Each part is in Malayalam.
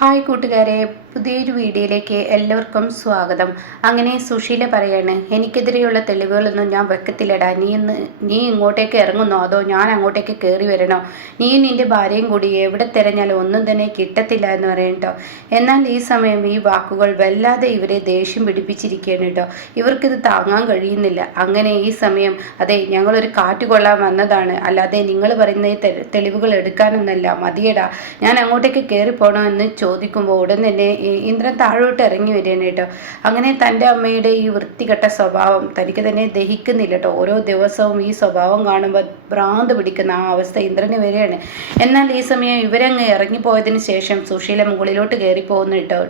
ഹായ് കൂട്ടുകാരെ, പുതിയൊരു വീഡിയോയിലേക്ക് എല്ലാവർക്കും സ്വാഗതം. അങ്ങനെ സുശീല പറയാണ്, എനിക്കെതിരെയുള്ള തെളിവുകളൊന്നും ഞാൻ വെക്കത്തില്ലടാ. നീ ഇങ്ങോട്ടേക്ക് ഇറങ്ങുന്നോ അതോ ഞാൻ അങ്ങോട്ടേക്ക് കയറി വരണോ? നീ നിന്റെ ഭാര്യയും കൂടി എവിടെ തിരഞ്ഞാലും ഒന്നും തന്നെ കിട്ടത്തില്ല എന്ന് പറയട്ടോ. എന്നാൽ ഈ സമയം ഈ വാക്കുകൾ വല്ലാതെ ഇവരെ ദേഷ്യം പിടിപ്പിച്ചിരിക്കുകയാണ് കേട്ടോ. ഇവർക്കിത് താങ്ങാൻ കഴിയുന്നില്ല. അങ്ങനെ ഈ സമയം അതെ, ഞങ്ങളൊരു കാറ്റ് കൊള്ളാൻ വന്നതാണ്, അല്ലാതെ നിങ്ങൾ പറയുന്ന ഈ തെളിവുകൾ എടുക്കാനൊന്നല്ല. മതിയടാ, ഞാൻ അങ്ങോട്ടേക്ക് കയറി പോകണോ എന്ന് ചോദിക്കുമ്പോൾ ഉടൻ തന്നെ ഇന്ദ്രൻ താഴോട്ട് ഇറങ്ങി വരികയാണ് കേട്ടോ. അങ്ങനെ തൻ്റെ അമ്മയുടെ ഈ വൃത്തികെട്ട സ്വഭാവം തനിക്ക് തന്നെ ദഹിക്കുന്നില്ല കേട്ടോ. ഓരോ ദിവസവും ഈ സ്വഭാവം കാണുമ്പോൾ ഭ്രാന്ത് പിടിക്കുന്ന ആ അവസ്ഥ ഇന്ദ്രന് വരികയാണ്. എന്നാൽ ഈ സമയം ഇവരങ്ങ് ഇറങ്ങിപ്പോയതിന് ശേഷം സുശീല മുകളിലോട്ട് കയറി പോകുന്നു കേട്ടോ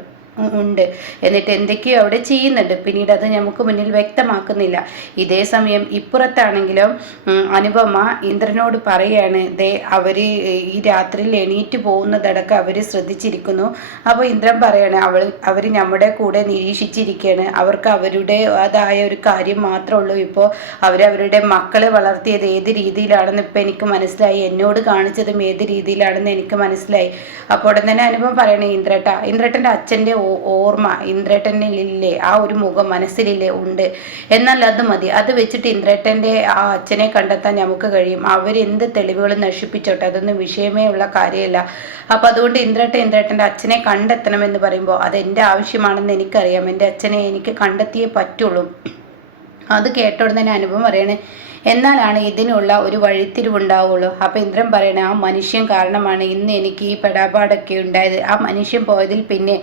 ഉണ്ട്. എന്നിട്ട് എന്തൊക്കെയോ അവിടെ ചെയ്യുന്നുണ്ട്. പിന്നീട് അത് നമുക്ക് മുന്നിൽ വ്യക്തമാക്കുന്നില്ല. ഇതേ സമയം ഇപ്പുറത്താണെങ്കിലും അനുപമ ഇന്ദ്രനോട് പറയാണ്, ദേ അവര് ഈ രാത്രിയിൽ എണീറ്റ് പോകുന്നതടക്കം അവര് ശ്രദ്ധിച്ചിരിക്കുന്നു. അപ്പോൾ ഇന്ദ്രൻ പറയാണ്, അവര് നമ്മുടെ കൂടെ നിരീക്ഷിച്ചിരിക്കുകയാണ്. അവർക്ക് അവരുടേതായ ഒരു കാര്യം മാത്രമേ ഉള്ളൂ. ഇപ്പോൾ അവരവരുടെ മക്കളെ വളർത്തിയത് ഏത് രീതിയിലാണെന്ന് ഇപ്പം എനിക്ക് മനസ്സിലായി, എന്നോട് കാണിച്ചതും ഏത് രീതിയിലാണെന്ന് എനിക്ക് മനസ്സിലായി. അപ്പോൾ ഉടൻ തന്നെ അനുപമ പറയണേ, ഇന്ദ്രേട്ടൻ്റെ അച്ഛൻ്റെ ഓർമ്മ ഇന്ദ്രേട്ടനിലില്ലേ, ആ ഒരു മുഖം മനസ്സിലില്ലേ? ഉണ്ട്. എന്നാൽ അത് മതി. അത് വെച്ചിട്ട് ഇന്ദ്രേട്ടൻ്റെ ആ അച്ഛനെ കണ്ടെത്താൻ നമുക്ക് കഴിയും. അവരെന്ത് തെളിവുകൾ നശിപ്പിച്ചോട്ടെ, അതൊന്നും വിഷയമേ ഉള്ള കാര്യമല്ല. അപ്പം അതുകൊണ്ട് ഇന്ദ്രേട്ടൻ്റെ അച്ഛനെ കണ്ടെത്തണമെന്ന് പറയുമ്പോൾ അതെൻ്റെ ആവശ്യമാണെന്ന് എനിക്കറിയാം. എൻ്റെ അച്ഛനെ എനിക്ക് കണ്ടെത്തിയേ പറ്റുള്ളൂ. അത് കേട്ടോടെ തന്നെ അനുഭവം പറയണേ, എന്നാലാണ് ഇതിനുള്ള ഒരു വഴിത്തിരിവുണ്ടാവുള്ളൂ. അപ്പം ഇന്ദ്രൻ പറയണേ, ആ മനുഷ്യൻ കാരണമാണ് ഇന്ന് എനിക്ക് ഈ പെടാപാടൊക്കെ ഉണ്ടായത്. ആ മനുഷ്യൻ പോയതിൽ പിന്നെ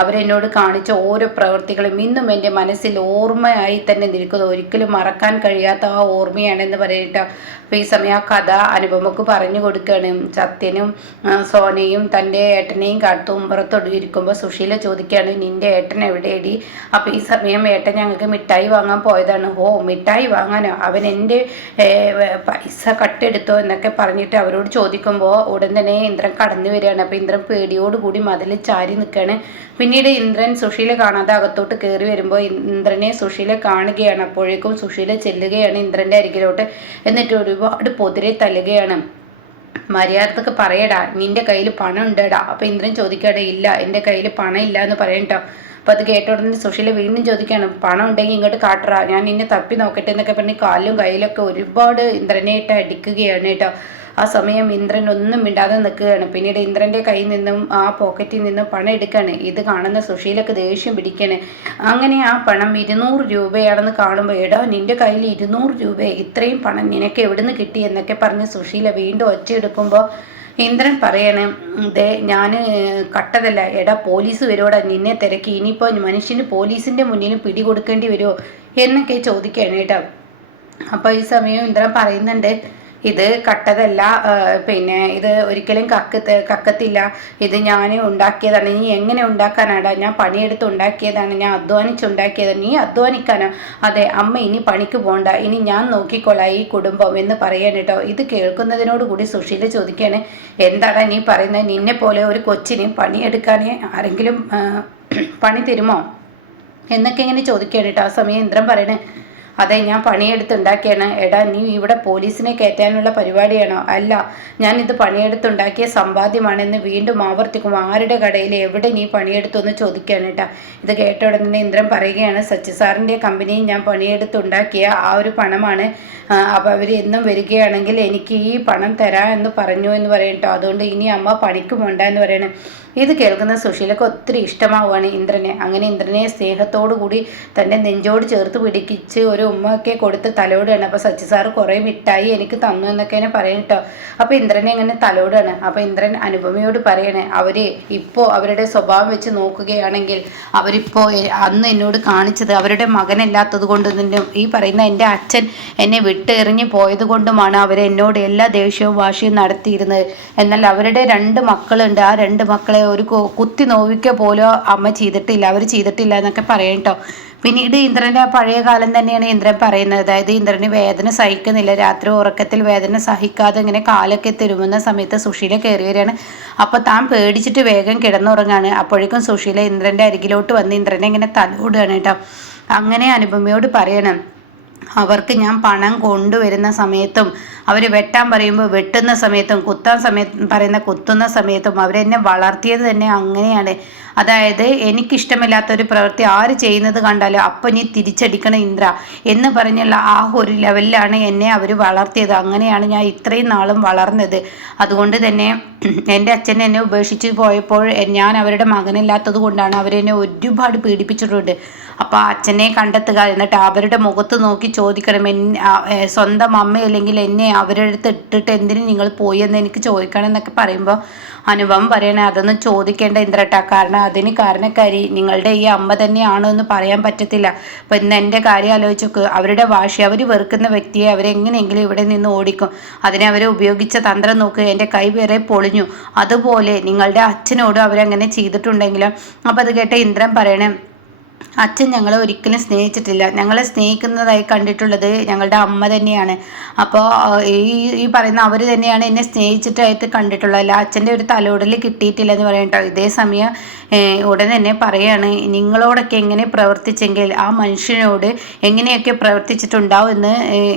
അവരെന്നോട് കാണിച്ച ഓരോ പ്രവൃത്തികളും ഇന്നും എൻ്റെ മനസ്സിൽ ഓർമ്മയായി തന്നെ നിൽക്കുന്നു. ഒരിക്കലും മറക്കാൻ കഴിയാത്ത ആ ഓർമ്മയാണെന്ന് പറയട്ടോ. അപ്പോൾ ഈ സമയം ആ കഥ അനുപമക്ക് പറഞ്ഞു കൊടുക്കുകയാണ്. സത്യനും സോനയും തൻ്റെ ഏട്ടനെയും കാട്ടുമ്പുറത്തൊടുങ്ങിയിരിക്കുമ്പോൾ സുശീല ചോദിക്കുകയാണ്, നിൻ്റെ ഏട്ടൻ എവിടെയടി? അപ്പോൾ ഈ സമയം ഏട്ടൻ ഞങ്ങൾക്ക് മിഠായി വാങ്ങാൻ പോയതാണ്. ഓ, മിഠായി വാങ്ങാനോ? അവൻ എൻ്റെ പൈസ കട്ടെടുത്തോ എന്നൊക്കെ പറഞ്ഞിട്ട് അവരോട് ചോദിക്കുമ്പോൾ ഉടൻ തന്നെ ഇന്ദ്രൻ കടന്നു വരികയാണ്. അപ്പോൾ ഇന്ദ്രൻ പേടിയോടുകൂടി മതിൽ ചാരി നിൽക്കുകയാണ്. പിന്നീട് ഇന്ദ്രൻ സുശീല കാണാതെ അകത്തോട്ട് കയറി വരുമ്പോൾ ഇന്ദ്രനെ സുശീല കാണുകയാണ്. അപ്പോഴേക്കും സുശീല ചെല്ലുകയാണ് ഇന്ദ്രൻ്റെ അരികിലോട്ട്. എന്നിട്ട് ഒരുപാട് പൊതിരെ തല്ലുകയാണ്. മര്യാദക്ക് പറയടാ, നിന്റെ കയ്യിൽ പണം ഉണ്ടടാ? അപ്പം ഇന്ദ്രൻ ചോദിക്കട്ടെ, ഇല്ല, എൻ്റെ കയ്യിൽ പണം ഇല്ല എന്ന് പറയട്ടോ. അപ്പം അത് കേട്ട ഉടനെ സുശീല വീണ്ടും ചോദിക്കുകയാണ്, പണം ഉണ്ടെങ്കിൽ ഇങ്ങോട്ട് കാട്ടറാ, ഞാൻ നിന്നെ തപ്പി നോക്കട്ടെ എന്നൊക്കെ പറഞ്ഞ് കാലിലും കയ്യിലൊക്കെ ഒരുപാട് ഇന്ദ്രനായിട്ട് അടിക്കുകയാണ് കേട്ടോ. ആ സമയം ഇന്ദ്രൻ ഒന്നും മിണ്ടാതെ നിൽക്കുകയാണ്. പിന്നീട് ഇന്ദ്രൻ്റെ കയ്യിൽ നിന്നും ആ പോക്കറ്റിൽ നിന്നും പണം എടുക്കുകയാണ്. ഇത് കാണുന്ന സുശീലക്ക് ദേഷ്യം പിടിക്കുകയാണ്. അങ്ങനെ ആ പണം 200 രൂപയാണെന്ന് കാണുമ്പോൾ, എടാ നിൻ്റെ കയ്യിൽ 200 രൂപ, ഇത്രയും പണം നിനക്ക് എവിടുന്ന് കിട്ടി എന്നൊക്കെ പറഞ്ഞ് സുശീല വീണ്ടും ഒച്ചയെടുക്കുമ്പോൾ ഇന്ദ്രൻ പറയാണ്, ദേ ഞാൻ കട്ടതല്ല, എടാ പോലീസ് വരുവോടാ നിന്നെ തിരക്കി, ഇനിയിപ്പോൾ മനുഷ്യന് പോലീസിൻ്റെ മുന്നിൽ പിടികൊടുക്കേണ്ടി വരുമോ എന്നൊക്കെ ചോദിക്കുകയാണ് കേട്ടോ. അപ്പോൾ ഈ സമയം ഇന്ദ്രൻ പറയുന്നുണ്ട്, ഇത് കട്ടതല്ല, പിന്നെ ഇത് ഒരിക്കലും കക്കത്തില്ല, ഇത് ഞാൻ ഉണ്ടാക്കിയതാണ്. നീ എങ്ങനെ ഉണ്ടാക്കാനാടാ? ഞാൻ പണിയെടുത്ത് ഉണ്ടാക്കിയതാണ്, ഞാൻ അധ്വാനിച്ചുണ്ടാക്കിയതാണ്. നീ അധ്വാനിക്കാനോ? അതെ അമ്മ, ഇനി പണിക്ക് പോകണ്ട, ഇനി ഞാൻ നോക്കിക്കൊള്ളാം ഈ കുടുംബം എന്ന് പറയാൻ കേട്ടോ. ഇത് കേൾക്കുന്നതിനോട് കൂടി സുശീല ചോദിക്കുകയാണ്, എന്താടാ നീ പറയുന്നത്? നിന്നെ പോലെ ഒരു കൊച്ചിന് പണിയെടുക്കാനേ ആരെങ്കിലും പണി തരുമോ എന്നൊക്കെ ഇങ്ങനെ ചോദിക്കുകയാണ് കേട്ടോ. ആ സമയം ഇന്ദ്രൻ പറയണേ, അതെ ഞാൻ പണിയെടുത്തുണ്ടാക്കിയാണ്. എടാ നീ ഇവിടെ പോലീസിനെ കയറ്റാനുള്ള പരിപാടിയാണോ? അല്ല, ഞാനിത് പണിയെടുത്തുണ്ടാക്കിയ സമ്പാദ്യമാണെന്ന് വീണ്ടും ആവർത്തിക്കും. ആരുടെ കടയിൽ എവിടെ നീ പണിയെടുത്തു എന്ന് ചോദിക്കുകയാണ് കേട്ടോ. ഇത് കേട്ട ഉടനെ ഇന്ദ്രൻ പറയുകയാണ്, സച്ചി സാറിൻ്റെ കമ്പനിയിൽ ഞാൻ പണിയെടുത്തുണ്ടാക്കിയ ആ ഒരു പണമാണ്. അപ്പോൾ അവർ എന്നും വരികയാണെങ്കിൽ എനിക്ക് ഈ പണം തരാം എന്ന് പറഞ്ഞു എന്ന് പറയും കേട്ടോ. അതുകൊണ്ട് ഇനി അമ്മ പണിക്ക് പോണ്ട എന്ന് പറയണം. ഇത് കേൾക്കുന്ന സുശീലക്ക് ഒത്തിരി ഇഷ്ടമാവുകയാണ് ഇന്ദ്രനെ. അങ്ങനെ ഇന്ദ്രനെ സ്നേഹത്തോടു കൂടി തൻ്റെ നെഞ്ചോട് ചേർത്ത് പിടിക്കിച്ച് ഒരു ഉമ്മയൊക്കെ കൊടുത്ത് തലോടുകയാണ്. അപ്പോൾ സച്ചി സാറ് കുറേ മിഠായി എനിക്ക് തന്നു എന്നൊക്കെ എന്നെ പറയും കേട്ടോ. അപ്പോൾ ഇന്ദ്രനെ അങ്ങനെ തലോടുകയാണ്. അപ്പോൾ ഇന്ദ്രൻ അനുപമയോട് പറയണേ, അവർ ഇപ്പോൾ അവരുടെ സ്വഭാവം വെച്ച് നോക്കുകയാണെങ്കിൽ അവരിപ്പോൾ അന്ന് എന്നോട് കാണിച്ചത് അവരുടെ മകനല്ലാത്തത് കൊണ്ട് നിന്നും ഈ പറയുന്ന എൻ്റെ അച്ഛൻ എന്നെ വിട്ടെറിഞ്ഞ് പോയത് കൊണ്ടുമാണ് അവരെന്നോട് എല്ലാ ദേഷ്യവും വാശിയും നടത്തിയിരുന്നത്. എന്നാൽ അവരുടെ 2 മക്കളുണ്ട്. ആ 2 മക്കളെ ഒരു കുത്തി നോവിക്കുക പോലും അമ്മ ചെയ്തിട്ടില്ല, അവർ ചെയ്തിട്ടില്ല എന്നൊക്കെ പറയും കേട്ടോ. പിന്നീട് ഇന്ദ്രൻ്റെ പഴയ കാലം തന്നെയാണ് ഇന്ദ്രൻ പറയുന്നത്. അതായത് ഇന്ദ്രന് വേദന സഹിക്കുന്നില്ല, രാത്രി ഉറക്കത്തിൽ വേദന സഹിക്കാതെ ഇങ്ങനെ കാലൊക്കെ തിരുമുന്ന സമയത്ത് സുശീല കയറി വരികയാണ്. അപ്പോൾ താൻ പേടിച്ചിട്ട് വേഗം കിടന്നുറങ്ങാണ്. അപ്പോഴേക്കും സുശീല ഇന്ദ്രൻ്റെ അരികിലോട്ട് വന്ന് ഇന്ദ്രനെ ഇങ്ങനെ തലോടുകയാണ് കേട്ടോ. അങ്ങനെ അനുപമയോട് പറയണം, അവർക്ക് ഞാൻ പണം കൊണ്ടുവരുന്ന സമയത്തും അവർ വെട്ടാൻ പറയുമ്പോൾ വെട്ടുന്ന സമയത്തും കുത്താൻ കുത്തുന്ന സമയത്തും അവരെന്നെ വളർത്തിയത് തന്നെ അങ്ങനെയാണ്. അതായത് എനിക്കിഷ്ടമില്ലാത്തൊരു പ്രവൃത്തി ആര് ചെയ്യുന്നത് കണ്ടാലും അപ്പം നീ തിരിച്ചടിക്കണം ഇന്ദ്ര എന്ന് പറഞ്ഞുള്ള ആ ഒരു ലെവലിലാണ് എന്നെ അവർ വളർത്തിയത്. അങ്ങനെയാണ് ഞാൻ ഇത്രയും നാളും വളർന്നത്. അതുകൊണ്ട് തന്നെ എൻ്റെ അച്ഛൻ എന്നെ ഉപേക്ഷിച്ച് പോയപ്പോൾ ഞാൻ അവരുടെ മകനില്ലാത്തത് കൊണ്ടാണ് അവരെന്നെ ഒരുപാട് പീഡിപ്പിച്ചിട്ടുണ്ട്. അപ്പോൾ അച്ഛനെ കണ്ടെത്തുക, എന്നിട്ട് അവരുടെ മുഖത്ത് നോക്കി ചോദിക്കണം, സ്വന്തം അമ്മ അല്ലെങ്കിൽ എന്നെ അവരുടെ അടുത്ത് ഇട്ടിട്ട് എന്തിനു നിങ്ങൾ പോയി എന്ന് എനിക്ക് ചോദിക്കണം എന്നൊക്കെ പറയുമ്പോൾ അനുഭവം പറയണേ അതൊന്നും ചോദിക്കേണ്ട ഇന്ദ്രട്ട, കാരണം അതിന് കാരണക്കാരി നിങ്ങളുടെ ഈ അമ്മ തന്നെയാണോ എന്ന് പറയാൻ പറ്റത്തില്ല. അപ്പം ഇന്ന് എൻ്റെ കാര്യം ആലോചിച്ച് നോക്ക്. അവരുടെ വാശി, അവർ വെറുക്കുന്ന വ്യക്തിയെ അവരെങ്ങനെയെങ്കിലും ഇവിടെ നിന്ന് ഓടിക്കും. അതിനെ അവരെ ഉപയോഗിച്ച തന്ത്രം നോക്ക്. എൻ്റെ കൈ വരെ പൊളിഞ്ഞു. അതുപോലെ നിങ്ങളുടെ അച്ഛനോട് അവരങ്ങനെ ചെയ്തിട്ടുണ്ടെങ്കിലും. അപ്പം അത് കേട്ട ഇന്ദ്രൻ പറയണേ, അച്ഛൻ ഞങ്ങളെ ഒരിക്കലും സ്നേഹിച്ചിട്ടില്ല. ഞങ്ങളെ സ്നേഹിക്കുന്നതായി കണ്ടിട്ടുള്ളത് ഞങ്ങളുടെ അമ്മ തന്നെയാണ്. അപ്പോൾ ഈ പറയുന്ന അവർ തന്നെയാണ് എന്നെ സ്നേഹിച്ചിട്ടായിട്ട് കണ്ടിട്ടുള്ളത്. അച്ഛൻ്റെ ഒരു തലോടൽ കിട്ടിയിട്ടില്ല എന്ന് പറയട്ടോ. ഇതേ സമയം ഉടൻ തന്നെ പറയാണ്, നിങ്ങളോടൊക്കെ എങ്ങനെ പ്രവർത്തിച്ചെങ്കിൽ ആ മനുഷ്യനോട് എങ്ങനെയൊക്കെ പ്രവർത്തിച്ചിട്ടുണ്ടാവും എന്ന്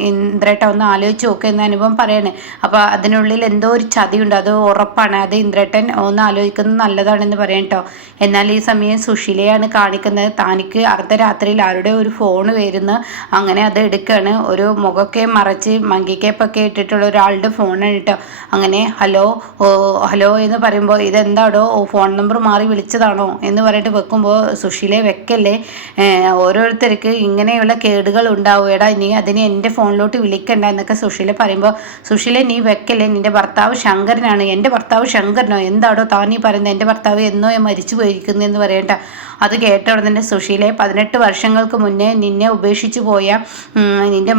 ഇന്ദ്രേട്ട ഒന്ന് ആലോചിച്ച് നോക്കുക എന്ന അനുഭവം പറയാണ്. അപ്പോൾ അതിനുള്ളിൽ എന്തോ ഒരു ചതിയുണ്ട്, അത് ഉറപ്പാണ്. അത് ഇന്ദ്രേട്ടൻ ഒന്ന് ആലോചിക്കുന്നത് നല്ലതാണെന്ന് പറയാം കേട്ടോ. എന്നാൽ ഈ സമയം സുശീലയാണ് കാണിക്കുന്നത്. താനിക്ക് അർദ്ധരാത്രിയിൽ ആരുടെ ഒരു ഫോണ് വരുന്നു, അങ്ങനെ അത് എടുക്കുകയാണ്. ഒരു മുഖമൊക്കെ മറച്ച് മങ്കിക്കേപ്പൊക്കെ ഇട്ടിട്ടുള്ള ഒരാളുടെ ഫോണാണ് കേട്ടോ. അങ്ങനെ ഹലോ ഹലോ എന്ന് പറയുമ്പോൾ ഇതെന്താടോ ഫോൺ നമ്പർ മാറി വിളിച്ചതാണോ എന്ന് പറഞ്ഞിട്ട് വെക്കുമ്പോൾ സുശീലയെ വെക്കല്ലേ, ഓരോരുത്തർക്ക് ഇങ്ങനെയുള്ള കേടുകൾ ഉണ്ടാവും, എടാ നീ അതിന് എൻ്റെ ഫോണിലോട്ട് വിളിക്കണ്ട എന്നൊക്കെ സുശീല പറയുമ്പോൾ, സുശീല നീ വെക്കല്ലേ, നിൻ്റെ ഭർത്താവ് ശങ്കരനാണ്. എൻ്റെ ഭർത്താവ് ശങ്കരനോ? എന്താടോ താൻ ഈ പറയുന്നത്? എൻ്റെ ഭർത്താവ് എന്നോ മരിച്ചു പോയിരിക്കുന്നു എന്ന് പറയണ്ട. അത് കേട്ട ഉടനെ സുശീലയെ 18 വർഷങ്ങൾക്ക് മുന്നേ നിന്നെ ഉപേക്ഷിച്ചു പോയ നിന്റെ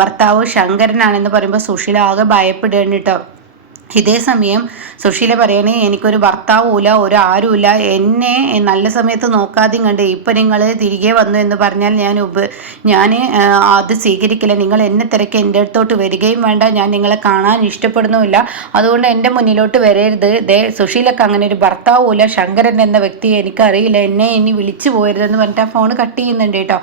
ഭർത്താവ് ശങ്കരനാണെന്ന് പറയുമ്പോൾ സുശീല ആകെ ഭയപ്പെടുകയാണ് കേട്ടോ. ഇതേ സമയം സുശീല പറയണേ, എനിക്കൊരു ഭർത്താവുമില്ല, ഒരു ആരുമില്ല, എന്നെ നല്ല സമയത്ത് നോക്കാതെയും കണ്ട് ഇപ്പം നിങ്ങൾ തിരികെ വന്നു എന്ന് പറഞ്ഞാൽ ഞാൻ അത് സ്വീകരിക്കില്ല. നിങ്ങൾ എന്നെ തിരക്കി എൻ്റെ അടുത്തോട്ട് വരികയും വേണ്ട, ഞാൻ നിങ്ങളെ കാണാൻ ഇഷ്ടപ്പെടുന്നുമില്ല, അതുകൊണ്ട് എൻ്റെ മുന്നിലോട്ട് വരരുത്. സുശീലക്ക് അങ്ങനെ ഒരു ഭർത്താവുമില്ല, ശങ്കരൻ എന്ന വ്യക്തിയെ എനിക്കറിയില്ല, എന്നെ ഇനി വിളിച്ചു പോയരുതെന്ന് പറഞ്ഞിട്ട് ആ ഫോൺ കട്ട് ചെയ്യുന്നുണ്ട് കേട്ടോ.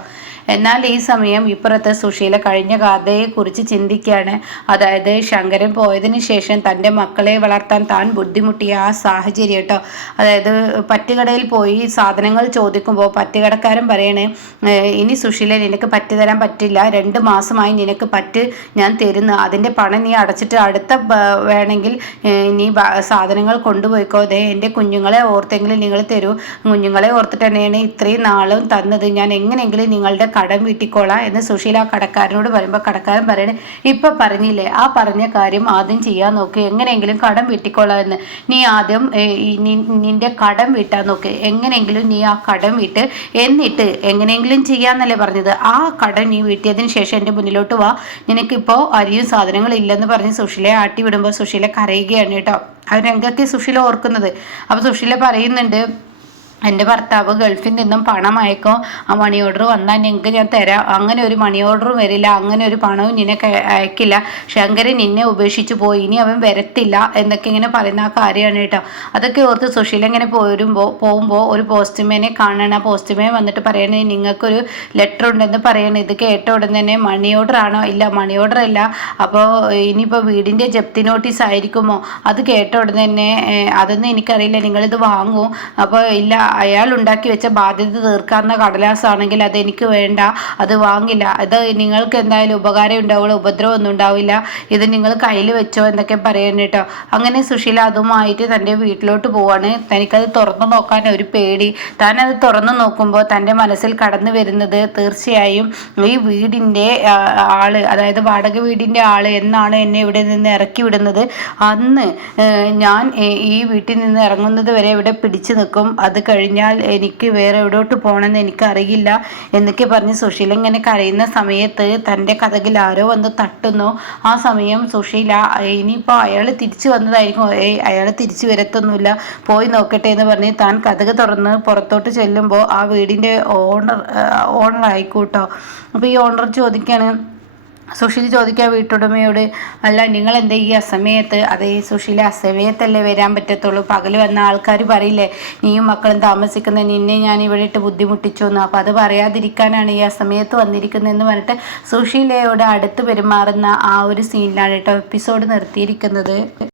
എന്നാൽ ഈ സമയം ഇപ്പുറത്ത് സുശീല കഴിഞ്ഞ കഥയെക്കുറിച്ച് ചിന്തിക്കുകയാണ്. അതായത് ശങ്കരൻ പോയതിന് ശേഷം തൻ്റെ മക്കളെ വളർത്താൻ താൻ ബുദ്ധിമുട്ടിയ ആ സാഹചര്യം കേട്ടോ. അതായത് പറ്റുകടയിൽ പോയി സാധനങ്ങൾ ചോദിക്കുമ്പോൾ പറ്റുകടക്കാരൻ പറയണേ, ഇനി സുശീല നിനക്ക് പറ്റ് തരാൻ പറ്റില്ല, 2 മാസമായി നിനക്ക് പറ്റ് ഞാൻ തരുന്നു, അതിൻ്റെ പണം നീ അടച്ചിട്ട് അടുത്ത വേണമെങ്കിൽ നീ സാധനങ്ങൾ കൊണ്ടുപോയിക്കോ, എൻ്റെ കുഞ്ഞുങ്ങളെ ഓർത്തെങ്കിലും നിങ്ങൾ തരൂ, കുഞ്ഞുങ്ങളെ ഓർത്തിട്ട് തന്നെയാണ് ഇത്രയും നാളും തന്നത്, ഞാൻ എങ്ങനെയെങ്കിലും നിങ്ങളുടെ കടം വീട്ടിക്കോളാം എന്ന് സുശീല കടക്കാരനോട് പറയുമ്പോൾ കടക്കാരൻ പറയണേ, ഇപ്പം പറഞ്ഞില്ലേ ആ പറഞ്ഞ കാര്യം ആദ്യം ചെയ്യാൻ നോക്ക്, എങ്ങനെയെങ്കിലും കടം വീട്ടിക്കോളാം എന്ന്. നീ ആദ്യം നിന്റെ കടം വീട്ടാൻ നോക്ക്, എങ്ങനെയെങ്കിലും നീ ആ കടം വീട്ട്, എന്നിട്ട് എങ്ങനെയെങ്കിലും ചെയ്യാന്നല്ലേ പറഞ്ഞത്. ആ കടം നീ വീട്ടിയതിന് ശേഷം എൻ്റെ മുന്നിലോട്ട് വാ, നിനക്കിപ്പോൾ അരിയും സാധനങ്ങളും ഇല്ലെന്ന് പറഞ്ഞ് സുശീലയെ ആട്ടി വിടുമ്പോൾ സുശീല കരയുകയാണ് കേട്ടോ. ആ രംഗത്തെ സുശീല ഓർക്കുന്നത്. അപ്പോൾ സുശീല പറയുന്നുണ്ട്, എൻ്റെ ഭർത്താവ് ഗൾഫിൽ നിന്നും പണം അയക്കും, ആ മണി ഓർഡർ വന്നാൽ നിങ്ങൾക്ക് ഞാൻ തരാം, അങ്ങനെ ഒരു മണി ഓർഡറും വരില്ല, അങ്ങനെ ഒരു പണവും നിനക്ക് അയക്കില്ല, ശങ്കരൻ നിന്നെ ഉപേക്ഷിച്ച് പോയി, ഇനി അവൻ വരത്തില്ല എന്നൊക്കെ ഇങ്ങനെ പറയുന്ന ആ കാര്യമാണ് കേട്ടോ. അതൊക്കെ ഓർത്ത് സുശീല ഇങ്ങനെ പോകുമ്പോൾ ഒരു പോസ്റ്റ്മാനെ കാണണം. ആ പോസ്റ്റ്മാൻ വന്നിട്ട് പറയണേ, നിങ്ങൾക്കൊരു ലെറ്റർ ഉണ്ടെന്ന് പറയണേ. ഇത് കേട്ട ഉടൻ തന്നെ മണി ഓർഡർ ആണോ? ഇല്ല, മണി ഓർഡർ അല്ല, അപ്പോൾ ഇനിയിപ്പോൾ വീടിൻ്റെ ജപ്തി നോട്ടീസ് ആയിരിക്കുമോ? അത് കേട്ട ഉടൻ തന്നെ അതൊന്നും എനിക്കറിയില്ല, നിങ്ങളിത് വാങ്ങൂ. അപ്പോൾ ഇല്ല, അയാൾ ഉണ്ടാക്കി വെച്ച ബാധ്യത തീർക്കാവുന്ന കടലാസാണെങ്കിൽ അതെനിക്ക് വേണ്ട, അത് വാങ്ങില്ല, അത് നിങ്ങൾക്ക് എന്തായാലും ഉപകാരം ഉണ്ടാവുള്ളൂ, ഉപദ്രവം ഒന്നും ഉണ്ടാവില്ല, ഇത് നിങ്ങൾ കയ്യിൽ വെച്ചോ എന്നൊക്കെ പറയുന്നു കേട്ടോ. അങ്ങനെ സുശീല അതുമായിട്ട് തൻ്റെ വീട്ടിലോട്ട് പോവാണ്. തനിക്കത് തുറന്നു നോക്കാൻ ഒരു പേടി. താൻ അത് തുറന്നു നോക്കുമ്പോൾ തൻ്റെ മനസ്സിൽ കടന്നു വരുന്നത് തീർച്ചയായും ഈ വീടിൻ്റെ ആള്, അതായത് വാടക വീടിൻ്റെ ആള് എന്നാണ് എന്നെ ഇവിടെ നിന്ന് ഇറക്കി വിടുന്നത്, അന്ന് ഞാൻ ഈ വീട്ടിൽ നിന്ന് ഇറങ്ങുന്നത് വരെ ഇവിടെ പിടിച്ചു നിൽക്കും, അത് കഴിഞ്ഞാൽ എനിക്ക് വേറെ എവിടോട്ട് പോകണമെന്ന് എനിക്കറിയില്ല എന്നൊക്കെ പറഞ്ഞ് സുശീല ഇങ്ങനെ കരയുന്ന സമയത്ത് തൻ്റെ കഥകിൽ ആരോ വന്ന് തട്ടുന്നു. ആ സമയം സുശീല ഇനിയിപ്പോൾ അയാൾ തിരിച്ചു വന്നതായിരിക്കും, അയാൾ തിരിച്ചു വരത്തൊന്നുമില്ല, പോയി നോക്കട്ടെ എന്ന് പറഞ്ഞ് താൻ കഥക് തുറന്ന് പുറത്തോട്ട് ചെല്ലുമ്പോൾ ആ വീടിൻ്റെ ഓണർ ആയിക്കോട്ടോ. അപ്പോൾ ഈ ഓണർ ചോദിക്കുകയാണ്, സുശീൽ ചോദിക്കുക വീട്ടുടമയോട്, അല്ല നിങ്ങൾ എന്താ ഈ അസമയത്ത്? അതേ സുശീല, അസമയത്തല്ലേ വരാൻ പറ്റത്തുള്ളൂ. പകൽ വന്ന ആൾക്കാർ പറയില്ലേ നീയും മക്കളും താമസിക്കുന്ന നിന്നെ ഞാൻ ഇവിടെ ഇട്ട് ബുദ്ധിമുട്ടിച്ചു എന്ന്. അപ്പം അത് പറയാതിരിക്കാനാണ് ഈ അസമയത്ത് വന്നിരിക്കുന്നതെന്ന് പറഞ്ഞിട്ട് സുശീലയോട് അടുത്ത് പെരുമാറുന്ന ആ ഒരു സീനിലാണ് കേട്ടോ എപ്പിസോഡ് നിർത്തിയിരിക്കുന്നത്.